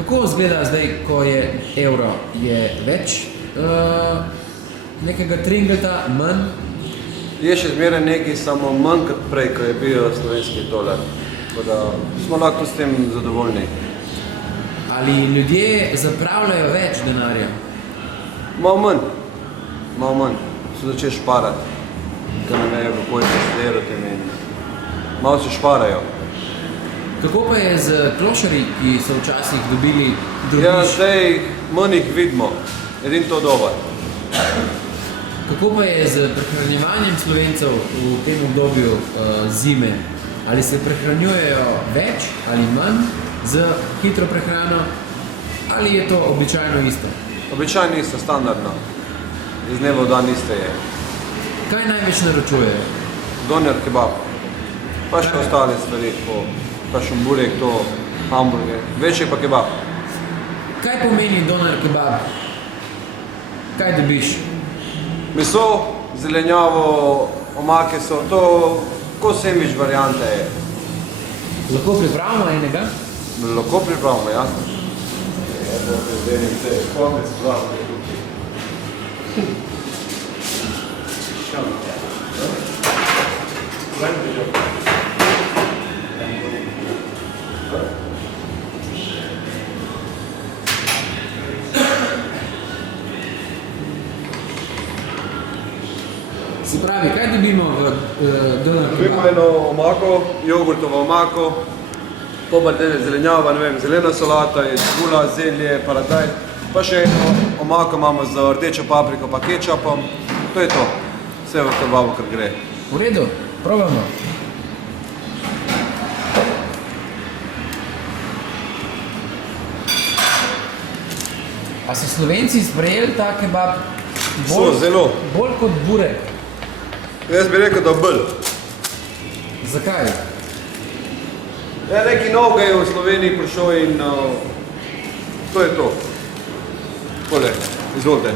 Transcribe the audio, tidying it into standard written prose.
Kako izgleda zdaj, ko je evro? Je več nekega tringleta, manj? Je še zmeraj nekaj, samo manj kot prej, ko je bil slovenski dolar. Tako da smo lahko s tem zadovoljni. Ali ljudje zapravljajo več denarja? Malo manj. So začeli šparati. Ker ne vejo, kako je to šlerati in malo se šparajo. Kako pa je z klošarji, ki so včasih dobili drobiž? Ja, zdaj manj jih vidimo. Edin to dobar. Kako pa je z prehranjevanjem Slovencev v tem obdobju zime? Ali se prehranjujejo več ali manj z hitro prehrano? Ali je to običajno isto? Običajno isto, standardno. Iz dneva v dan iste je. Kaj največ naročujejo? Doner, kebab. Pa še ostale stvari, pa šumburek, to, hamburger. Večje pa kebab. Kaj pomeni doner kebab? Kaj dobiš? Meso, zelenjavo, omake so, to kot sandvič variante je. Lahko pripravimo enega? Lahko pripravimo, jasno. Se pravi, kaj dobimo v doner Dobimo kebab? eno omako, jogurtovo omako, pobartene zelenjava, ne vem, zelena solata, čebula, zelje, paradajz, pa še eno omako imamo z rdečo papriko pa kečapom. To je to. Vse v kebabu, kar gre. V redu, probamo. A so Slovenci sprejeli ta kebab So, zelo. bolj kot burek? Jaz bi rekel, da bolj. Zakaj? Ja, nekaj novega je v Sloveniji prišel in to je to. Tole, izvolite.